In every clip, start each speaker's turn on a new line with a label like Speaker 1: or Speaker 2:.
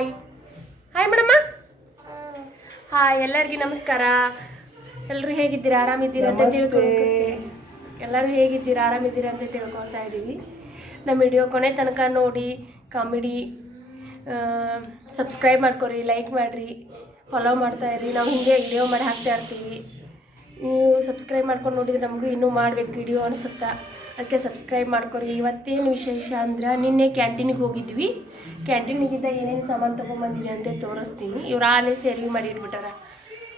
Speaker 1: Hi hi madam hi ಎಲ್ಲರಿಗೂ ನಮಸ್ಕಾರ. ಎಲ್ಲರೂ ಹೇಗಿದ್ದೀರಾ? ಆರಾಮಿದ್ದೀರಾ ಅಂತ ತಿಳ್ಕೊಳ್ತೀವಿ ಎಲ್ಲರೂ ಹೇಗಿದ್ದೀರಾ? ಆರಾಮಿದ್ದೀರಾ ಅಂತ ತಿಳ್ಕೊಳ್ತಾ ಇದ್ದೀವಿ. ನಮ್ಮ ವಿಡಿಯೋ ಕೊನೆ ತನಕ ನೋಡಿ ಕಾಮಿಡಿ ಸಬ್ಸ್ಕ್ರೈಬ್ ಮಾಡ್ಕೊರಿ ಲೈಕ್ ಮಾಡಿರಿ ಫಾಲೋ ಮಾಡ್ತಾ ಇರಿ. ನಾವು ಹಿಂಗೆ ವಿಡಿಯೋ ಮಾಡಿ ಹಾಕ್ತಾ ಇರ್ತೀವಿ. ನೀವು ಸಬ್ಸ್ಕ್ರೈಬ್ ಮಾಡ್ಕೊಂಡು ನೋಡಿದ್ರೆ ನಮಗೂ ಇನ್ನೂ ಮಾಡಬೇಕು ವಿಡಿಯೋ ಅನಿಸುತ್ತಾ? ಅದಕ್ಕೆ ಸಬ್ಸ್ಕ್ರೈಬ್ ಮಾಡ್ಕೊರಿ. ಇವತ್ತೇನು ವಿಶೇಷ ಅಂದ್ರೆ ನಿನ್ನೆ ಕ್ಯಾಂಟೀನಿಗೆ ಹೋಗಿದ್ವಿ. ಕ್ಯಾಂಟೀನಿಗಿಂತ ಏನೇನು ಸಾಮಾನು ತೊಗೊಂಬಂದಿವಿ ಅಂತ ತೋರಿಸ್ತೀನಿ. ಇವ್ರು ಆಲೇ ಸೇರಿ ಮಾಡಿ ಇಟ್ಬಿಟ್ಟಾರ.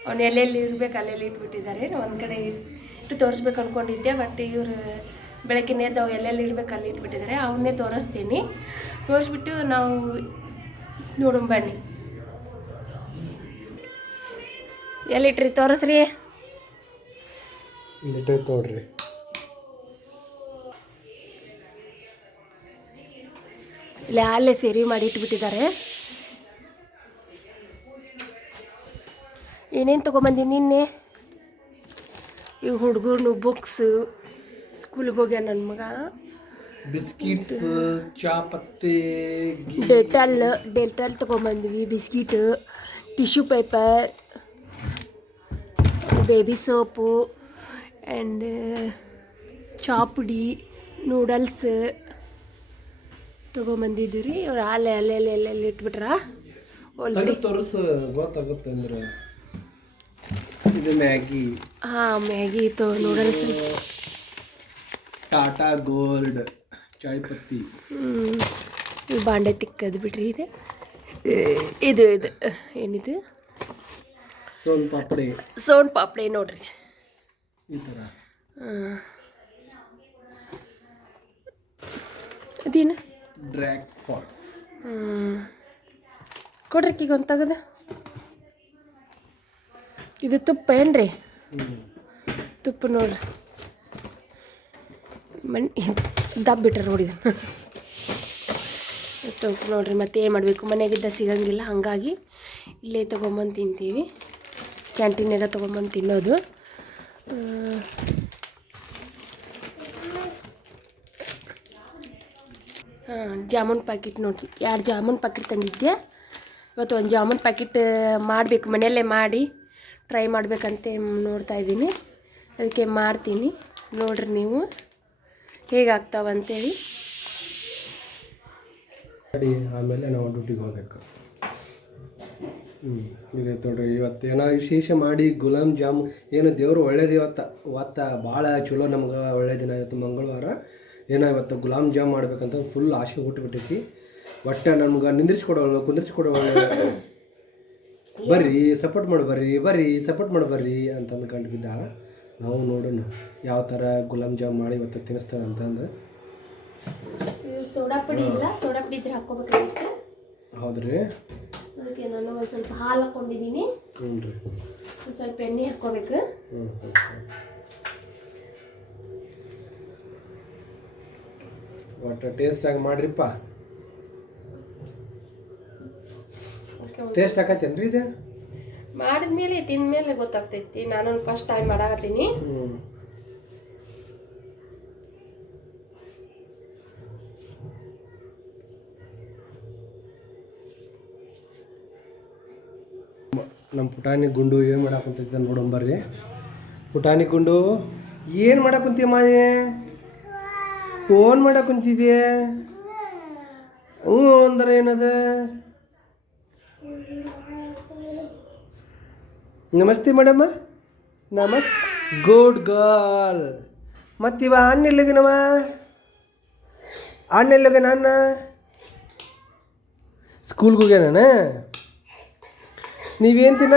Speaker 1: ಅವ್ನು ಎಲ್ಲೆಲ್ಲಿ ಇರ್ಬೇಕು ಅಲ್ಲೆಲ್ಲಿ ಇಟ್ಬಿಟ್ಟಿದ್ದಾರೆ. ಒಂದು ಕಡೆ ಇಟ್ಟು ತೋರಿಸ್ಬೇಕು ಅಂದ್ಕೊಂಡಿದ್ದೆ ಬಟ್ ಇವರು ಬೆಳಕಿನ ಅವು ಎಲ್ಲೆಲ್ಲಿ ಇರ್ಬೇಕು ಅಲ್ಲಿ ಇಟ್ಬಿಟ್ಟಿದ್ದಾರೆ. ಅವನ್ನೇ ತೋರಿಸ್ತೀನಿ. ತೋರಿಸ್ಬಿಟ್ಟು ನಾವು ನೋಡೋಣ ಬನ್ನಿ. ಎಲ್ಲಿಟ್ರಿ? ತೋರಿಸ್ರಿ.
Speaker 2: ತೋಡ್ರಿ
Speaker 1: ಇಲ್ಲಿ ಅಲ್ಲೇ ಸೇರಿ ಮಾಡಿ ಇಟ್ಬಿಟ್ಟಿದ್ದಾರೆ. ಏನೇನು ತೊಗೊಂಬಂದೀವಿ ನಿನ್ನೆ? ಈ ಹುಡುಗರು ಬುಕ್ಸ್ ಸ್ಕೂಲ್ಗೆ ಹೋಗ್ಯ ನನ್ನ ಮಗ.
Speaker 2: ಬಿಸ್ಕಿಟ್ ಚಾಪತ್ತಿ
Speaker 1: Dettol Dettol ತೊಗೊಂಬಂದ್ವಿ biscuit tissue paper baby soap and ಚಾಪುಡಿ ನೂಡಲ್ಸ್ ತೊಗೊಂಬಂದಿದ್ವಿ ರೀ ಅವ್ರು ಅಲ್ಲೇ ಅಲ್ಲೇ ಅಲ್ಲೇ ಅಲ್ಲೇ ಇಟ್ಬಿಟ್ರ?
Speaker 2: ತೋರಿಸು ಗೊತ್ತಾಗುತ್ತೆ ಅಂದ್ರೆ. ಇದು ಮ್ಯಾಗಿ.
Speaker 1: ಹಾಂ ಮ್ಯಾಗಿ ತೋ ನೂಡಲ್ಸ್.
Speaker 2: ಟಾಟಾ ಗೋಲ್ಡ್ ಚಾಯ್ ಪತ್ತಿ.
Speaker 1: ಬಾಂಡೆ ತಿಕ್ಕದು ಬಿಡ್ರಿ ಇದೆ. ಇದು ಇದು ಏನಿದು?
Speaker 2: ಸೋನ್ ಪಾಪಡೆ.
Speaker 1: ಸೋನ್ ಪಾಪಡೆ ನೋಡ್ರಿ.
Speaker 2: ಈ ಥರ
Speaker 1: ಹ್ಮ್. ಅದೇನು?
Speaker 2: ಡ್ರ್ಯಾಕ್ ಫಾಲ್ಸ್
Speaker 1: ಹ್ಞೂ ಕೊಡ್ರಿ ಈಗ ಒಂದು ತೆಗೆದು. ಇದು ತುಪ್ಪ ಏನ್ರಿ? ತುಪ್ಪ ನೋಡ್ರಿ. ಮಣ್ ದಬ್ ಬಿಟ್ರೆ ನೋಡಿ ತುಪ್ಪ ನೋಡ್ರಿ, ಮತ್ತೆ ಏನು ಮಾಡಬೇಕು? ಮನೆಗಿದ್ದ ಸಿಗಂಗಿಲ್ಲ, ಹಾಗಾಗಿ ಇಲ್ಲೇ ತೊಗೊಂಬಂದು ತಿಂತೀವಿ. ಕ್ಯಾಂಟೀನಾಗ ತೊಗೊಂಬಂದು ತಿನ್ನೋದು ಆ, ಹಾಂ ಜಾಮೂನ್ ಪ್ಯಾಕೆಟ್ ನೋಡಿರಿ. ಎರಡು ಜಾಮೂನ್ ಪ್ಯಾಕೆಟ್ ತಂದಿದ್ದೆ ಇವತ್ತು ಒಂದು ಜಾಮೂನ್ ಪ್ಯಾಕೆಟ್ ಮಾಡಬೇಕು. ಮನೆಯಲ್ಲೇ ಮಾಡಿ ಟ್ರೈ ಮಾಡಬೇಕಂತ ನೋಡ್ತಾ ಇದ್ದೀನಿ. ಅದಕ್ಕೆ ಮಾಡ್ತೀನಿ. ನೋಡ್ರಿ ನೀವು. ಹೇಗಾಗ್ತಾವ ಅಂತೇಳಿ.
Speaker 2: ಮಾಡಿ, ಆಮೇಲೆ ನಾವು ಡ್ಯೂಟಿಗೆ ಹೋಗ್ಬೇಕು. ಹ್ಞೂ ತೊಡ್ರಿ, ಇವತ್ತು ಏನೋ ವಿಶೇಷ ಮಾಡಿ ಗುಲಾಬ್ ಜಾಮೂನ್. ಏನು ದೇವರು ಒಳ್ಳೇದು ಇವತ್ತು ಇವತ್ತ ಭಾಳ ಚಲೋ ನಮ್ಗೆ ಒಳ್ಳೆ ದಿನ ಇವತ್ತು ಮಂಗಳವಾರ. ಏನೋ ಇವತ್ತು ಗುಲಾಮ್ ಜಾಮ್ ಮಾಡ್ಬೇಕಂತ ಫುಲ್ ಆಸೆ ಹುಟ್ಟುಬಿಟ್ಟೈತಿ ಒಟ್ಟು ನಮ್ಗೆ ನಿಂದ್ರಿಸ್ಕೊಡೋಣ ಕುಂದ್ರಿಸ್ಕೊಡೋಣ ಬರ್ರಿ ಸಪೋರ್ಟ್ ಮಾಡಿ ಬರ್ರಿ ಬರ್ರಿ ಸಪೋರ್ಟ್ ಮಾಡಿ ಬರ್ರಿ ಅಂತ ಅಂದ್ಕೊಂಡು ಬಿದ್ದ ನಾವು ನೋಡೋಣ ಯಾವ ಥರ ಗುಲಾಮ್ ಜಾಮ್ ಮಾಡಿ ಇವತ್ತು ತಿನ್ನಿಸ್ತಾಳೆ ಅಂತಂದು
Speaker 1: ಸೋಡಾ ಪುಡಿ ಇಲ್ಲ ಸೋಡಾ ಪುಡಿ ಇದ್ರೆ ಹಾಕೋಬೇಕಾಗಿತ್ತು
Speaker 2: ಹೌದ್ರಿ?
Speaker 1: ಅದಕ್ಕೆ ನಾನು ಒಂದು ಸ್ವಲ್ಪ ಹಾಲು ಹಾಕೊಂಡಿದ್ದೀನಿ.
Speaker 2: ಹ್ಞೂ ರೀ
Speaker 1: ಒಂದು ಸ್ವಲ್ಪ ಎಣ್ಣೆ ಹಾಕ್ಕೋಬೇಕು.
Speaker 2: ಹ್ಞೂ ಹ್ಞೂ ಒಟ್ಟು ಟೇಸ್ಟಾಗಿ ಮಾಡ್ರಿಪ್ಪ. ಟೇಸ್ಟ್ ಆಕತ್ತೇನ್ರಿ ಇದು?
Speaker 1: ಮಾಡಿದ್ಮೇಲೆ ತಿಂದ್ಮೇಲೆ ಗೊತ್ತಾಗ್ತೈತಿ. ನಾನು ಫಸ್ಟ್ ಟೈಮ್ ಮಾಡಾಕತ್ತೀನಿ.
Speaker 2: ನಮ್ಮ ಪುಟಾಣಿ ಗುಂಡು ಏನು ಮಾಡಾಕುಂತೈತೆ ನೋಡೋಣ ಬರ್ರಿ. ಪುಟಾಣಿ ಗುಂಡು ಏನು ಮಾಡಾಕುಂತೀಯ ಮಾಯೆ ಫೋನ್ ಮಾಡಾಕುಂತಿದ್ಯೆ ಹ್ಞೂ ಅಂದ್ರೆ ಏನದ? ನಮಸ್ತೆ ಮೇಡಮ್ಮ ನಮಸ್, ಗುಡ್ ಗರ್ಲ್. ಮತ್ತಿವ ಅಣ್ಣೆಲ್ಲಿಗನವ ಅಣ್ಣೆಲ್ಲಿಗ ನನ್ನ ಸ್ಕೂಲ್ಗೆ ಹೋಗ್ಯಾನ ನೀವೇನು ತಿನ್ನ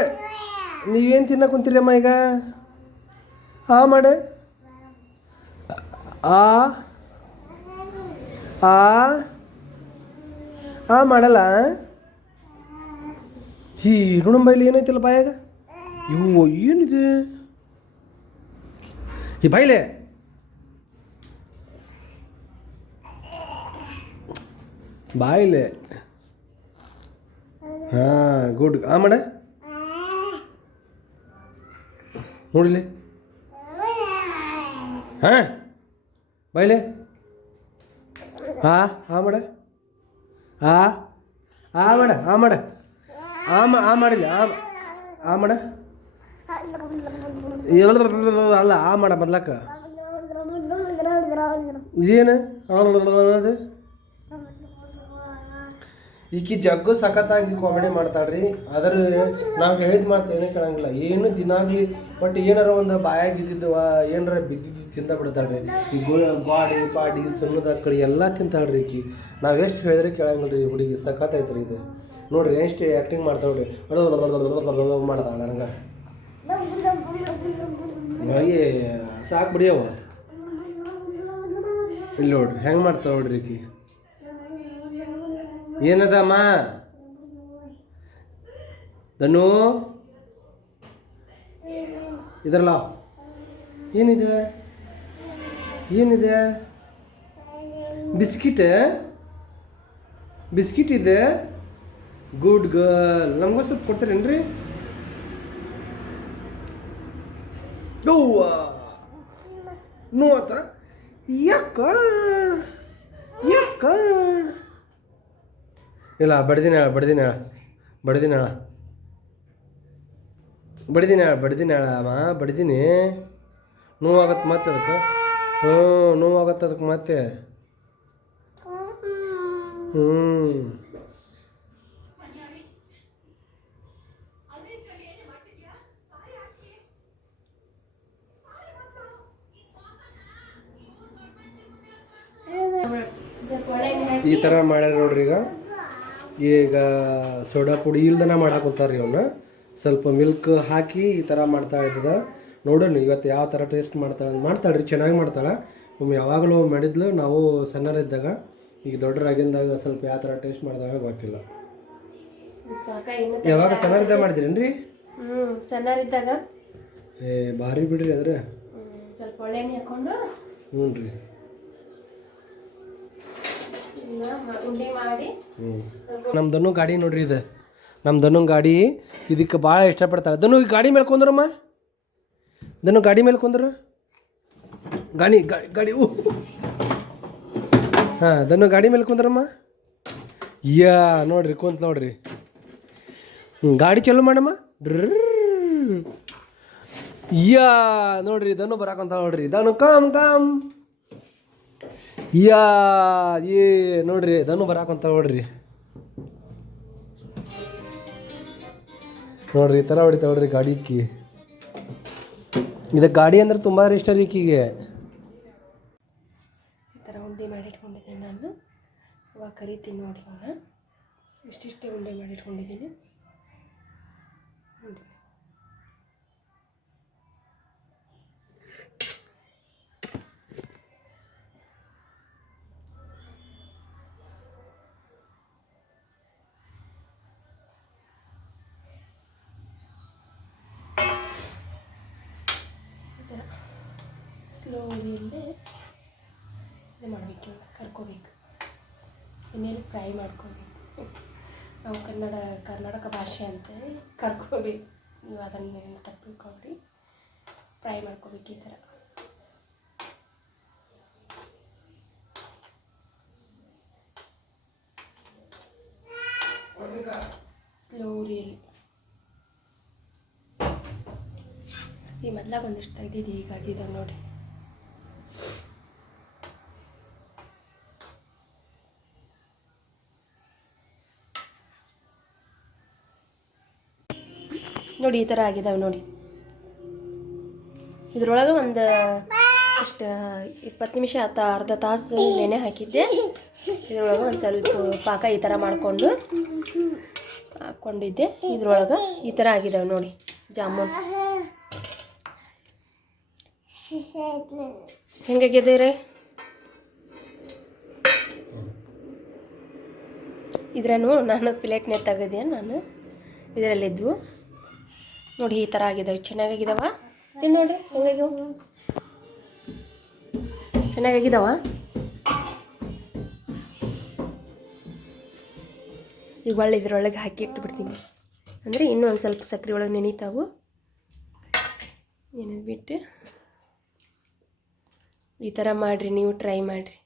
Speaker 2: ನೀವೇನು ತಿನ್ನ ಕುಂತೀರಮ್ಮ ಈಗ? ಆ ಮಾಡ, ಆ ಆ ಆ ಮಾಡಲ್ಲ ಈ ನೋಡಮ್ಮ ಇಲ್ಲಿ ಏನೈತಿಲ್ಲ ಬಾಯಾಗ ಇವು ಏನಿದೆ ಈ ಬಾಯ್ಲೆ ಬಾಯ್ಲೆ ಹಾಂ ಗುಡ್ ಆ ಮಾಡ ನೋಡಿಲಿ ಹಾಂ ಬಾಯ್ಲೆ ಹಾ ಹಾ ಮಾಡ. ಹಾ ಆ ಮಾಡ ಆ ಮಾಡ. ಆ ಮಾ ಆ ಮಾಡಿಲ್ಲ ಆ ಆ ಮಾಡ. ಅಲ್ಲ ಆ ಮಾಡ ಮೊದ್ಲಕ್ಕ. ಏನು ಈಕಿ ಜಗ್ಗು ಸಖತ್ತಾಗಿ ಕಾಮಿಡಿ ಮಾಡ್ತಾಳ್ರಿ. ಅದ್ರ ನಾವು ಹೇಳಿದ ಮಾತು ಏನೂ ಕೇಳಂಗಿಲ್ಲ. ಏನು ದಿನಾಗಿ ಬಟ್ ಏನಾರ ಒಂದು ಬಾಯಾಗಿದ್ದಿದ್ದು ಏನಾರ ಬಿದ್ದಿದ್ದು ತಿಂದ ಬಿಡ್ತಾಳ್ರಿ. ಈ ಗು, ಗಾಡಿ, ಪಾಡಿ, ಸುಣ್ಣದ ಕಡಿ ಎಲ್ಲ ತಿಂತಾಳ್ರಿ ಈಕಿ. ನಾವು ಎಷ್ಟು ಹೇಳಿದ್ರೆ ಕೇಳಂಗಿಲ್ಲ ರೀ ಹುಡುಗಿ. ರೀ ಇದು. ನೋಡ್ರಿ, ಎಷ್ಟು ಆ್ಯಕ್ಟಿಂಗ್ ಮಾಡ್ತಾಳ್ರಿ. ಮಾಡ್ತಾಳ ನನಗೆ. ಹಾಗೆ, ಸಾಕು ಬಿಡಿಯವ ಇಲ್ಲಿ ನೋಡ್ರಿ, ಹೆಂಗೆ ಮಾಡ್ತಾವ ನೋಡ್ರಿ ಈಕಿ. ಏನದಮ್ಮ? ಧನು? ಇದರಲ್ಲ. ಏನಿದೆ? ಏನಿದೆ? ಬಿಸ್ಕಿಟ್? ಬಿಸ್ಕಿಟ್ ಇದೆ. ಗುಡ್ ಗರ್ಲ್ ನಮಗೂ ಸ್ವಲ್ಪ ಕೊಡ್ತೀರೇನ್ರಿ? ನೋತ ಯಾಕ? ಯಾಕ? ಇಲ್ಲ, ಬಡ್ದಿನ ಹೇಳ ಬಡ್ದಿನ ಹೇಳ ಬಡ್ದಿನ ಹೇಳ. ಬಡ್ದಿನ ಹೇಳ ಬಡ್ದಿನ ಹೇಳ ಅಮ್ಮ ಬಡ್ದಿನಿ. ನೋವಾಗತ್ತೆ ಮತ್ತೆ ಅದಕ್ಕೆ? ಹ್ಞೂ ನೋವಾಗತ್ತೆ ಅದಕ್ಕೆ ಮತ್ತೆ. ಹ್ಞೂ. ಈ ಥರ ಮಾಡ್ಯಾರ ನೋಡ್ರಿ ಈಗ. ಈಗ ಸೋಡಾ ಪುಡಿ ಇಲ್ದನ ಮಾಡಾಕುಂತಾರ ರೀ ಅವನ್ನ ಸ್ವಲ್ಪ ಮಿಲ್ಕ್ ಹಾಕಿ ಈ ಥರ ಮಾಡ್ತಾ ಇದ್ದದ ನೋಡೋಣ ಇವತ್ತು ಯಾವ ಥರ ಟೇಸ್ಟ್ ಮಾಡ್ತಾಳೆ ಮಾಡ್ತಾಳೆ ರೀ ಚೆನ್ನಾಗಿ ಮಾಡ್ತಾಳೆ. ಒಮ್ಮೆ ಯಾವಾಗಲೂ ಮಾಡಿದ್ಲು ನಾವು ಸಣ್ಣರಿದ್ದಾಗ ಈಗ ದೊಡ್ಡರಾಗಿಂದಾಗ ಸ್ವಲ್ಪ ಯಾವ ಥರ ಟೇಸ್ಟ್ ಮಾಡಿದಾಗ ಗೊತ್ತಿಲ್ಲ. ಯಾವಾಗ ಸಣ್ಣರಿದ್ದಾಗ ಮಾಡಿದ್ರೇನ್ರಿ?
Speaker 1: ಹ್ಞೂ ಇದ್ದಾಗ
Speaker 2: ಏ ಭಾರಿ ಬಿಡ್ರಿ ಅದ್ರೆ
Speaker 1: ಸ್ವಲ್ಪ ಒಳ್ಳೆಣ್ಣೆ ಹಾಕೊಂಡು.
Speaker 2: ಹ್ಞೂ ರೀ
Speaker 1: ಇದನ್ನ ಮ- ಉಂಡೆ ಮಾಡಿ
Speaker 2: ಹ್ಞೂ ನಮ್ಮ ಗಾಡಿ ನೋಡ್ರಿ ಇದು. ನಮ್ಮ ಗಾಡಿ ಇದಕ್ಕೆ ಭಾಳ ಇಷ್ಟಪಡ್ತಾರೆ ದನು ಈ ಗಾಡಿ ಮೇಲೆ ಕುಂದ್ರಮ್ಮ. ದನು ಗಾಡಿ ಮೇಲೆ ಕುಂದ್ರು. ಗಾಡಿ ಗಾಡಿ ಗಾಡಿ ಊ. ಹಾಂ ದನು ಗಾಡಿ ಮೇಲೆ ಕುಂದ್ರಮ್ಮ. ಯಾ ನೋಡ್ರಿ ಕುಂತ ನೋಡ್ರಿ. ಗಾಡಿ ಚಲೋ ಮಾಡಮ್ಮ. ಯಾ ನೋಡ್ರಿ ದನು ಬರಾಕಂತ ನೋಡ್ರಿ. Dhanu com com. ಯಾ ಈ ನೋಡ್ರಿ ದನು ಬರಾಕಂತ ನೋಡ್ರಿ. ನೋಡ್ರಿ, ಈ ಥರ ಹೊಡಿತಾವ ನೋಡ್ರಿ ಗಾಡಿ ಇಕ್ಕಿ ಇದಕ್ಕೆ ಗಾಡಿ ಅಂದ್ರೆ ತುಂಬ ಇಷ್ಟ ರೀ ಈಕಿಗೆ.
Speaker 1: ಈ ಥರ ಉಂಡೆ ಮಾಡಿಟ್ಕೊಂಡಿದ್ದೀನಿ ನಾನು. ಇವಾಗ ಕರಿತೀನಿ ನೋಡಿ ಅವನ್ನ ಇಷ್ಟಿಷ್ಟೇ ಉಂಡೆ ಮಾಡಿಟ್ಕೊಂಡಿದ್ದೀನಿ ಸ್ಲೋಲಿಯಲ್ಲೇ ಇದು ಮಾಡಬೇಕು, ಕರ್ಕೋಬೇಕು. ಇನ್ನೇನು ಫ್ರೈ ಮಾಡ್ಕೋಬೇಕು. ನಾವು ಕನ್ನಡ, ಕರ್ನಾಟಕ ಭಾಷೆ ಅಂತ ಕರ್ಕೋಬೇಕು. ನೀವು ಅದನ್ನು ತಪ್ಪಿಕೊಂಡ್ರಿ ಫ್ರೈ ಮಾಡ್ಕೋಬೇಕು ಈ ಥರ. ಸ್ಲೋರಿಯಲ್ಲಿ ಈ ಮೊದ್ಲಾಗ ಒಂದಿಷ್ಟು ತೆಗ್ದಿದ್ದು ಹೀಗಾಗಿದ್ದಾವೆ ನೋಡಿ ನೋಡಿ, ಈ ಥರ ಆಗಿದ್ದಾವೆ ನೋಡಿ. ಇದ್ರೊಳಗೆ ಒಂದು ಅಷ್ಟು ಇಪ್ಪತ್ತು ನಿಮಿಷ ಆತ ಅರ್ಧ ತಾಸು ನೆನೆ ಹಾಕಿದ್ದೆ. ಇದ್ರೊಳಗೆ ಒಂದು ಸ್ವಲ್ಪ ಪಾಕ ಈ ಥರ ಮಾಡಿಕೊಂಡು ಹಾಕ್ಕೊಂಡಿದ್ದೆ ಇದ್ರೊಳಗೆ ಈ ಥರ ಆಗಿದ್ದಾವೆ ನೋಡಿ, ಜಾಮೂನ್. ಹೆಂಗಾಗಿದೆ ರೀ ಇದ್ರನು ನಾನು ಪ್ಲೇಟ್ನೇ ತೆಗೆದೆ ನಾನು ಇದರಲ್ಲಿದ್ವು. ನೋಡಿ, ಈ ಥರ ಆಗಿದ್ದಾವೆ ಚೆನ್ನಾಗಾಗಿದ್ದಾವ ತಿನ್ ನೋಡ್ರಿ, ಹೆಂಗಾಗ್ಯಾವ? ಚೆನ್ನಾಗಾಗಿದ್ದಾವ ಈಗ ಒಳ್ಳೆ ಇದ್ರೊಳಗೆ ಹಾಕಿ ಇಟ್ಬಿಡ್ತೀನಿ. ಅಂದರೆ ಇನ್ನೂ ಒಂದು ಸ್ವಲ್ಪ ಸಕ್ಕರೆ ಒಳಗೆ ನೆನೀತಾವು. ನೆನೆದ್ಬಿಟ್ಟು ಈ ಥರ ಮಾಡಿರಿ, ನೀವು ಟ್ರೈ ಮಾಡಿರಿ.